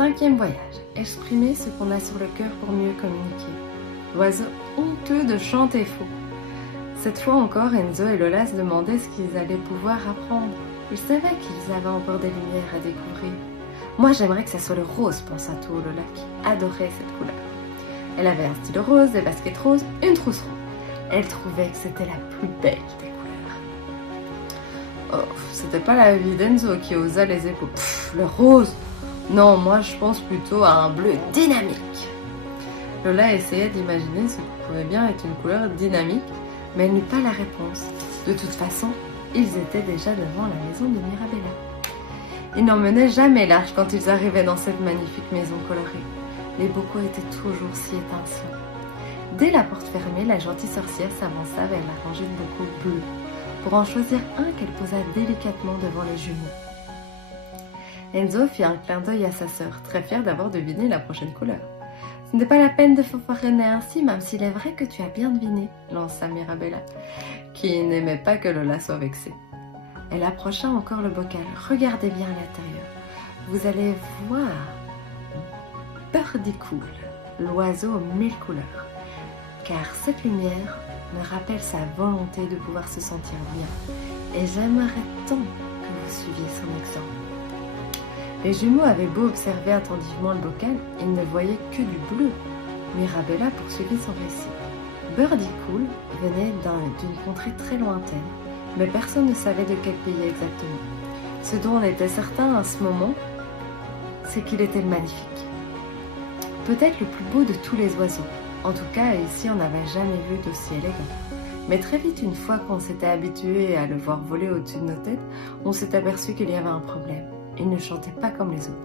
5e voyage. Exprimer ce qu'on a sur le cœur pour mieux communiquer. L'oiseau honteux de chanter faux. Cette fois encore, Enzo et Lola se demandaient ce qu'ils allaient pouvoir apprendre. Ils savaient qu'ils avaient encore des lumières à découvrir. Moi, j'aimerais que ça soit le rose, pensa tout Lola, qui adorait cette couleur. Elle avait un stylo rose, des baskets roses, une trousse rose. Elle trouvait que c'était la plus belle des couleurs. Oh, c'était pas la vie d'Enzo qui osa les épaules. Le rose. Non, moi je pense plutôt à un bleu dynamique. Lola essayait d'imaginer ce qui pouvait bien être une couleur dynamique, mais elle n'eut pas la réponse. De toute façon, ils étaient déjà devant la maison de Mirabella. Ils n'en menaient jamais large quand ils arrivaient dans cette magnifique maison colorée. Les bocaux étaient toujours si étincelants. Dès la porte fermée, la gentille sorcière s'avança vers la rangée de bocaux bleus pour en choisir un qu'elle posa délicatement devant les jumeaux. Enzo fit un clin d'œil à sa sœur, très fière d'avoir deviné la prochaine couleur. « Ce n'est pas la peine de fanfaronner ainsi, même s'il est vrai que tu as bien deviné, » lança Mirabella, qui n'aimait pas que Lola soit vexée. Elle approcha encore le bocal. « Regardez bien à l'intérieur. Vous allez voir Birdie-Cool, l'oiseau aux 1000 couleurs. Car cette lumière me rappelle sa volonté de pouvoir se sentir bien. Et j'aimerais tant que vous suiviez son exemple. » Les jumeaux avaient beau observer attentivement le bocal, ils ne voyaient que du bleu. Mirabella poursuivit son récit. Birdie-Cool venait d'une contrée très lointaine, mais personne ne savait de quel pays exactement. Ce dont on était certain à ce moment, c'est qu'il était magnifique. Peut-être le plus beau de tous les oiseaux. En tout cas, ici, on n'avait jamais vu d'aussi élégant. Mais très vite, une fois qu'on s'était habitué à le voir voler au-dessus de nos têtes, on s'est aperçu qu'il y avait un problème. Il ne chantait pas comme les autres.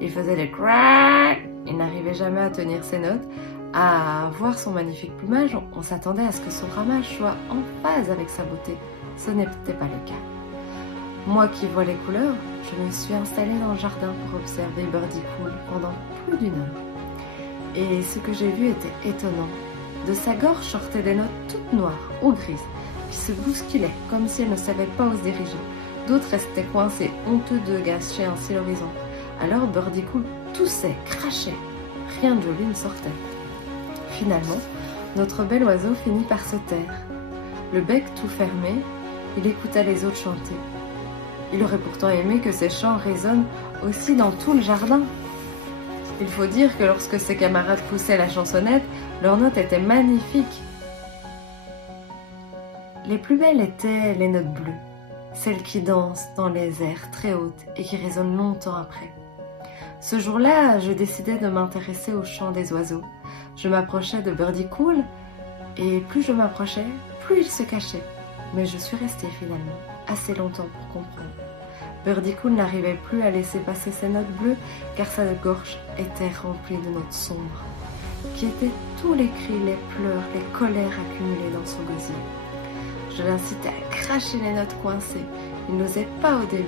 Il faisait des crack. Il n'arrivait jamais à tenir ses notes. À voir son magnifique plumage, on s'attendait à ce que son ramage soit en phase avec sa beauté. Ce n'était pas le cas. Moi qui vois les couleurs, je me suis installée dans le jardin pour observer Birdie-Cool pendant plus d'1 heure. Et ce que j'ai vu était étonnant. De sa gorge sortaient des notes toutes noires ou grises, qui se bousculaient comme si elle ne savait pas où se diriger. D'autres restaient coincés, honteux de gâcher ainsi l'horizon. Alors Birdie-Cool toussait, crachait. Rien de joli ne sortait. Finalement, notre bel oiseau finit par se taire. Le bec tout fermé, il écouta les autres chanter. Il aurait pourtant aimé que ses chants résonnent aussi dans tout le jardin. Il faut dire que lorsque ses camarades poussaient la chansonnette, leurs notes étaient magnifiques. Les plus belles étaient les notes bleues. Celles qui dansent dans les airs très hautes et qui résonnent longtemps après. Ce jour-là, je décidai de m'intéresser au chant des oiseaux. Je m'approchais de Birdie-Cool et plus je m'approchais, plus il se cachait. Mais je suis restée finalement assez longtemps pour comprendre. Birdie-Cool n'arrivait plus à laisser passer ses notes bleues car sa gorge était remplie de notes sombres, qui étaient tous les cris, les pleurs, les colères accumulées dans son gosier. Je l'incitais à cracher les notes coincées. Il n'osait pas au début,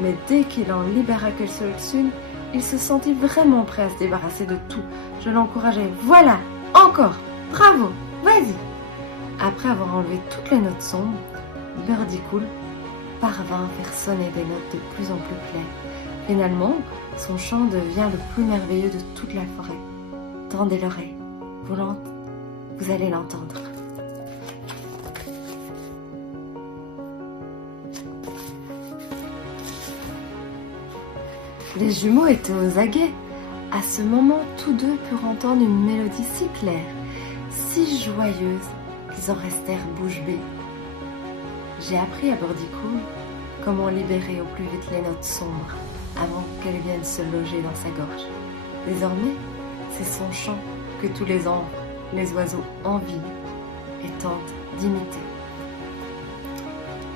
mais dès qu'il en libéra quelques-unes, il se sentit vraiment prêt à se débarrasser de tout. Je l'encourageais. Voilà, encore, bravo, vas-y. Après avoir enlevé toutes les notes sombres, Birdie-Cool parvint à faire sonner des notes de plus en plus claires. Finalement, son chant devient le plus merveilleux de toute la forêt. Tendez l'oreille, vous allez l'entendre. Les jumeaux étaient aux aguets. À ce moment, tous deux purent entendre une mélodie si claire, si joyeuse, qu'ils en restèrent bouche bée. J'ai appris à Birdie-Cool comment libérer au plus vite les notes sombres avant qu'elles viennent se loger dans sa gorge. Désormais, c'est son chant que tous les oiseaux envient et tentent d'imiter.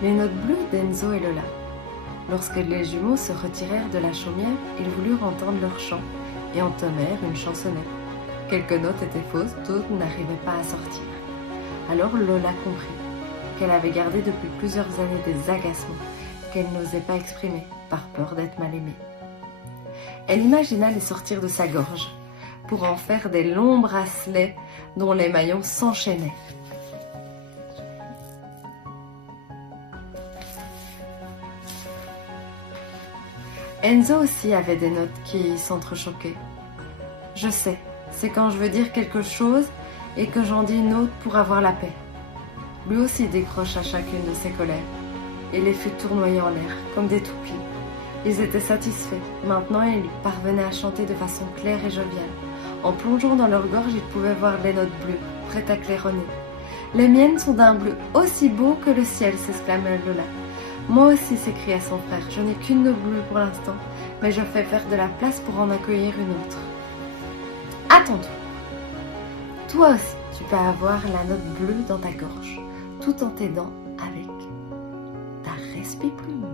Les notes bleues d'Enzo et Lola. Lorsque les jumeaux se retirèrent de la chaumière, ils voulurent entendre leur chant et entonèrent une chansonnette. Quelques notes étaient fausses, d'autres n'arrivaient pas à sortir. Alors Lola comprit qu'elle avait gardé depuis plusieurs années des agacements qu'elle n'osait pas exprimer par peur d'être mal aimée. Elle imagina les sortir de sa gorge pour en faire des longs bracelets dont les maillons s'enchaînaient. Enzo aussi avait des notes qui s'entrechoquaient. Je sais, c'est quand je veux dire quelque chose et que j'en dis une autre pour avoir la paix. Lui aussi décroche à chacune de ses colères et les fait tournoyer en l'air comme des toupies. Ils étaient satisfaits. Maintenant, ils parvenaient à chanter de façon claire et joviale. En plongeant dans leur gorge, ils pouvaient voir les notes bleues, prêtes à claironner. « Les miennes sont d'un bleu aussi beau que le ciel !» s'exclamait Lola. « Moi aussi !» s'écria son frère. « Je n'ai qu'une note bleue pour l'instant, mais je fais faire de la place pour en accueillir une autre. » À ton tour. Toi aussi, tu peux avoir la note bleue dans ta gorge, tout en t'aidant avec ta respi-plume.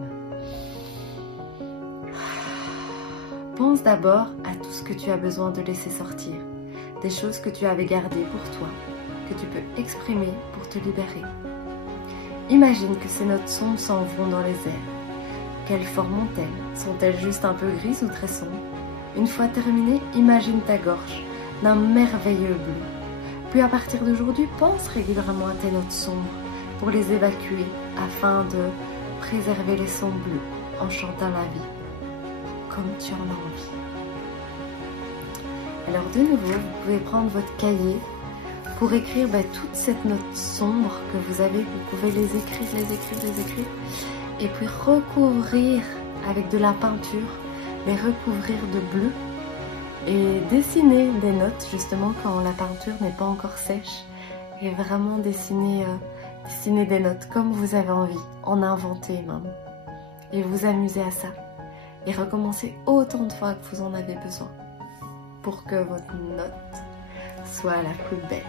Pense d'abord à tout ce que tu as besoin de laisser sortir, des choses que tu avais gardées pour toi, que tu peux exprimer pour te libérer. Imagine que ces notes sombres s'en vont dans les airs. Quelle forme ont-elles? Sont-elles juste un peu grises ou très sombres? Une fois terminé, imagine ta gorge d'un merveilleux bleu. Puis à partir d'aujourd'hui, pense régulièrement à tes notes sombres pour les évacuer afin de préserver les sons bleus en chantant la vie comme tu en as envie. Alors de nouveau, vous pouvez prendre votre cahier pour écrire toutes ces notes sombres que vous avez. Vous pouvez les écrire, et puis recouvrir avec de la peinture, les recouvrir de bleu et dessiner des notes justement quand la peinture n'est pas encore sèche, et vraiment dessiner des notes comme vous avez envie, en inventer même, et vous amuser à ça. Et recommencez autant de fois que vous en avez besoin pour que votre note soit la plus belle.